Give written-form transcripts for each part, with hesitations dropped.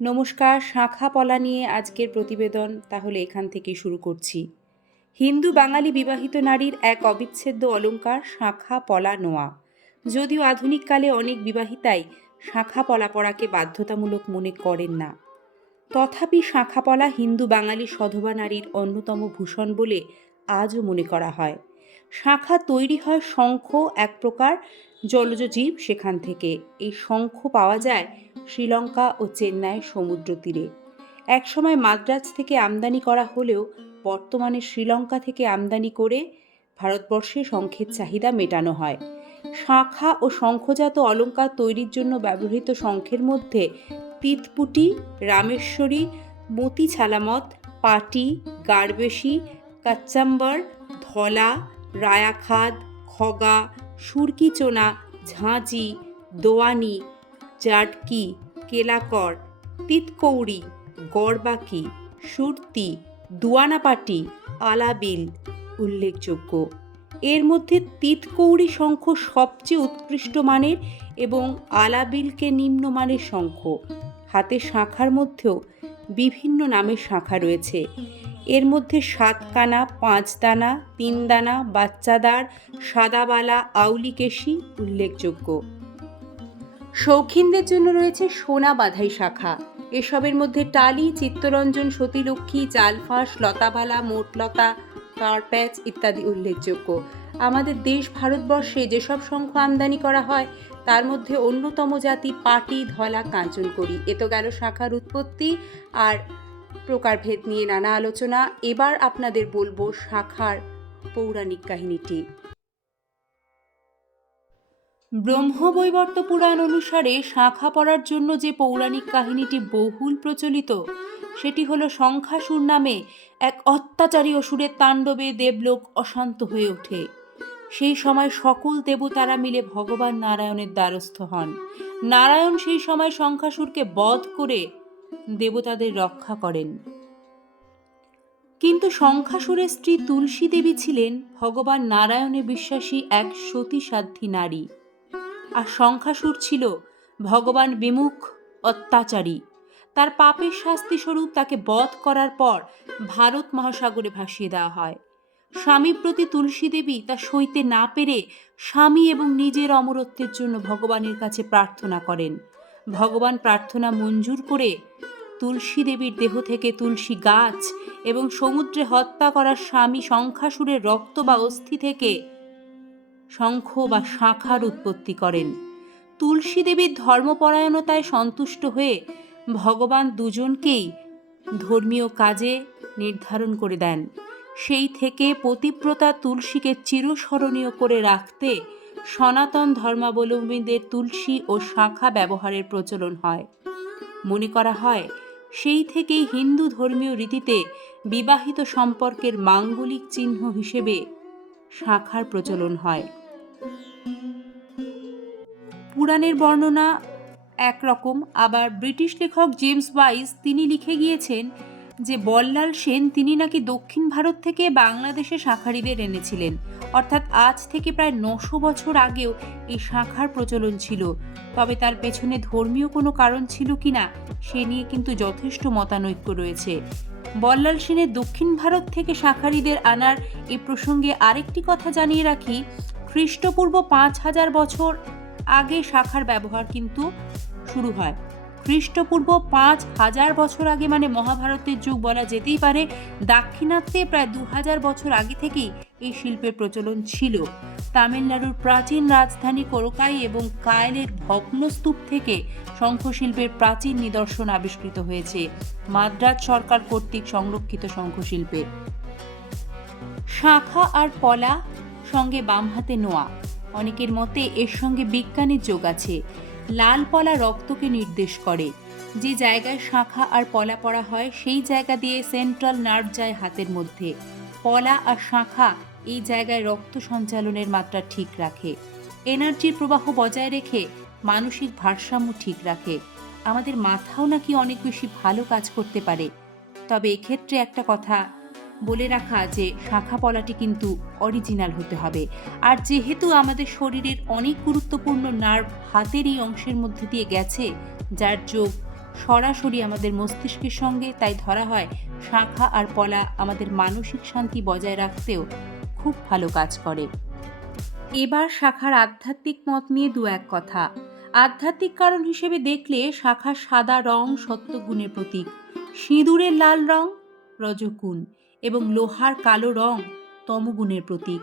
নমস্কার, শাঁখা পলা নিয়ে আজকের প্রতিবেদন তাহলে এখান থেকেই শুরু করছি। হিন্দু বাঙালি বিবাহিত নারীর এক অবিচ্ছেদ্য অলংকার শাঁখা পলা নোয়া। যদিও আধুনিককালে অনেক বিবাহিতাই শাঁখা পলা পরাকে বাধ্যতামূলক মনে করেন না, তথাপি শাঁখা পলা হিন্দু বাঙালি সধবা নারীর অন্যতম ভূষণ বলে আজও মনে করা হয়। শাঁখা তৈরি হয় শঙ্খ, এক প্রকার জলজ জীব, সেখান থেকে। এই শঙ্খ পাওয়া যায় শ্রীলঙ্কা ও চেন্নাইয়ের সমুদ্র তীরে। একসময় মাদ্রাজ থেকে আমদানি করা হলেও বর্তমানে শ্রীলঙ্কা থেকে আমদানি করে ভারতবর্ষে শঙ্খের চাহিদা মেটানো হয়। শাঁখা ও শঙ্খজাত অলঙ্কার তৈরির জন্য ব্যবহৃত শঙ্খের মধ্যে পিতপুটি, রামেশ্বরী, মতি ছালামত, পাটি, গারবেশি, কাচ্চাম্বর, ধলা, রায়াখাদ, খগা, সুরকিচোনা, ঝাঁঝি, দোয়ানি, জাটকি, কেলাকর, তিতকৌড়ি, গড়বাকি, সুরতি, দুয়ানাপাটি, আলাবিল উল্লেখযোগ্য। এর মধ্যে তিতকৌড়ি শঙ্খ সবচেয়ে উৎকৃষ্ট মানের এবং আলাবিলকে নিম্নমানের শঙ্খ। হাতের শাঁখার মধ্যেও বিভিন্ন নামের শাঁখা রয়েছে। এর মধ্যে 7 কানা, 5 দানা, 3 দানা, বাচ্চাদার, সাদাবালা, আউলিকেশি উল্লেখযোগ্য। শৌখিনদের জন্য রয়েছে সোনা বাঁধাই শাঁখা। এসবের মধ্যে টালি, চিত্তরঞ্জন, সতীলক্ষ্মী, জালফাঁস, লতাবালা, মোটলতা, কারপ্যাচ ইত্যাদি উল্লেখযোগ্য। আমাদের দেশ ভারতবর্ষে যেসব শঙ্খ আমদানি করা হয় তার মধ্যে অন্যতম জাতি পাটি, ধলা, কাঞ্চনকড়ি। এ তো গেল শাঁখার উৎপত্তি আর প্রকারভেদ নিয়ে নানা আলোচনা। এবার আপনাদের বলবো শাঁখার পৌরাণিক কাহিনীটি। ব্রহ্মবৈবর্ত পুরাণ অনুসারে শাঁখা পরার জন্য যে পৌরাণিক কাহিনীটি বহুল প্রচলিত সেটি হলো শঙ্খাসুর নামে এক অত্যাচারী অসুরের তাণ্ডবে দেবলোক অশান্ত হয়ে ওঠে। সেই সময় সকল দেবতারা মিলে ভগবান নারায়ণের দ্বারস্থ হন। নারায়ণ সেই সময় শঙ্খাসুরকে বধ করে দেবতাদের রক্ষা করেন। কিন্তু শঙ্খাসুরের স্ত্রী তুলসী দেবী ছিলেন ভগবান নারায়ণে বিশ্বাসী এক সতীসাধ্যী নারী, আর শঙ্খাসুর ছিল ভগবান বিমুখ অত্যাচারী। তার পাপের শাস্তি স্বরূপ তাকে বধ করার পর ভারত মহাসাগরে ভাসিয়ে দেওয়া হয়। স্বামী প্রতি তুলসী দেবী তা সইতে না পেরে স্বামী এবং নিজের অমরত্বের জন্য ভগবানের কাছে প্রার্থনা করেন। ভগবান প্রার্থনা মঞ্জুর করে তুলসী দেবীর দেহ থেকে তুলসী গাছ এবং সমুদ্রে হত্যা করা স্বামী শঙ্খাসুরের রক্ত বা অস্থি থেকে শঙ্খ বা শাঁখার উৎপত্তি করেন। তুলসী দেবীর ধর্মপরায়ণতায় সন্তুষ্ট হয়ে ভগবান দুজনকেই ধর্মীয় কাজে নির্ধারণ করে দেন। সেই থেকে পতিব্রতা তুলসীকে চিরস্মরণীয় করে রাখতে সনাতন ধর্মাবলম্বীদের তুলসী ও শাঁখা ব্যবহারের প্রচলন হয়। মনে করা হয় সেই থেকেই হিন্দু ধর্মীয় রীতিতে বিবাহিত সম্পর্কের মাঙ্গলিক চিহ্ন হিসেবে শাঁখার প্রচলন হয়। পুরাণের বর্ণনা একরকম, আবার ব্রিটিশ লেখক জেমস ওয়াইস তিনি লিখে গিয়েছেন যে বল্লাল সেন তিনি নাকি দক্ষিণ ভারত থেকে বাংলাদেশে শাঁখারিদের এনেছিলেন। অর্থাৎ আজ থেকে প্রায় 900 বছর আগেও এই শাঁখার প্রচলন ছিল। তবে তার পেছনে ধর্মীয় কোনো কারণ ছিল কিনা সে নিয়ে কিন্তু যথেষ্ট মতানৈক্য রয়েছে। বল্লাল সেনের দক্ষিণ ভারত থেকে শাঁখারিদের আনার এই প্রসঙ্গে আরেকটি কথা জানিয়ে রাখি, খ্রিস্টপূর্ব 5000 বছর আগে শাঁখার ব্যবহার কিন্তু শুরু হয়। খ্রিস্টপূর্ব 5000 বছর আগে মানে মহাভারতের যুগ বলা যেতেই পারে। দাক্ষিণাত্যে প্রায় 2000 বছর আগে থেকেই এই শিল্পের প্রচলন ছিল। তামিলনাড়ুর প্রাচীন রাজধানী কোরকাই এবং কায়েলের ভগ্নস্তূপ থেকে শঙ্খশিল্পের প্রাচীন নিদর্শন আবিষ্কৃত হয়েছে মাদ্রাজ সরকার কর্তৃক সংরক্ষিত শঙ্খশিল্পে। শাঁখা আর পলা সঙ্গে বাম হাতে নোয়া। অনেকের মতে এর সঙ্গে বিজ্ঞানের যোগ আছে। লাল পলা রক্তকে নির্দেশ করে। যে জায়গায় শাঁখা আর পলা পরা হয় সেই জায়গা দিয়ে সেন্ট্রাল নার্ভ যায় হাতের মধ্যে। পলা আর শাঁখা এই জায়গায় রক্ত সঞ্চালনের মাত্রা ঠিক রাখে, এনার্জির প্রবাহ বজায় রেখে মানসিক ভারসাম্য ঠিক রাখে। আমাদের মাথাও নাকি অনেক বেশি ভালো কাজ করতে পারে। তবে এক্ষেত্রে একটা কথা বলে রাখা যে শাঁখা পলাটি কিন্তু অরিজিনাল হতে হবে। আর যেহেতু আমাদের শরীরের অনেক গুরুত্বপূর্ণ নার্ভ হাতের এই অংশের মধ্যে দিয়ে গেছে, যার যোগ সরাসরি আমাদের মস্তিষ্কের সঙ্গে, তাই ধরা হয় শাঁখা আর পলা আমাদের মানসিক শান্তি বজায় রাখতেও খুব ভালো কাজ করে। এবার শাখার আধ্যাত্মিক মত নিয়ে দু এক কথা। আধ্যাত্মিক কারণ হিসেবে দেখলে শাখার সাদা রং সত্ত্বগুণের প্রতীক, সিঁদুরের লাল রং রজগুণ এবং লোহার কালো রং তমগুণের প্রতীক।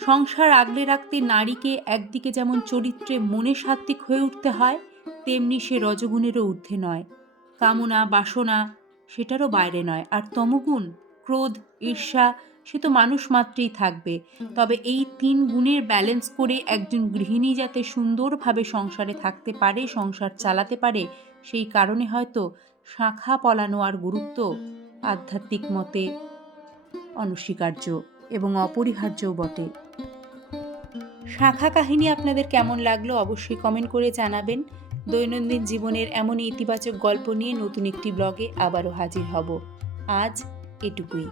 সংসার আগলে রাখতে নারীকে একদিকে যেমন চরিত্রে মনে সাত্ত্বিক হয়ে উঠতে হয়, তেমনি সে রজগুণেরও ঊর্ধ্বে নয়, কামনা বাসনা সেটারও বাইরে নয়। আর তমগুণ, ক্রোধ ঈর্ষা, সে তো মানুষ মাত্রেই থাকবে। তবে এই ৩ গুণের ব্যালেন্স করে একজন গৃহিণী যাতে সুন্দরভাবে সংসারে থাকতে পারে, সংসার চালাতে পারে, সেই কারণে হয়তো শাঁখা পলা নেওয়ার গুরুত্ব আধ্যাত্মিক মতে অনস্বীকার্য এবং অপরিহার্যও বটে। শাঁখা কাহিনী আপনাদের কেমন লাগলো অবশ্যই কমেন্ট করে জানাবেন। দৈনন্দিন জীবনের এমনই ইতিবাচক গল্প নিয়ে নতুন একটি ব্লগে আবারও হাজির হব। আজ এটুকুই।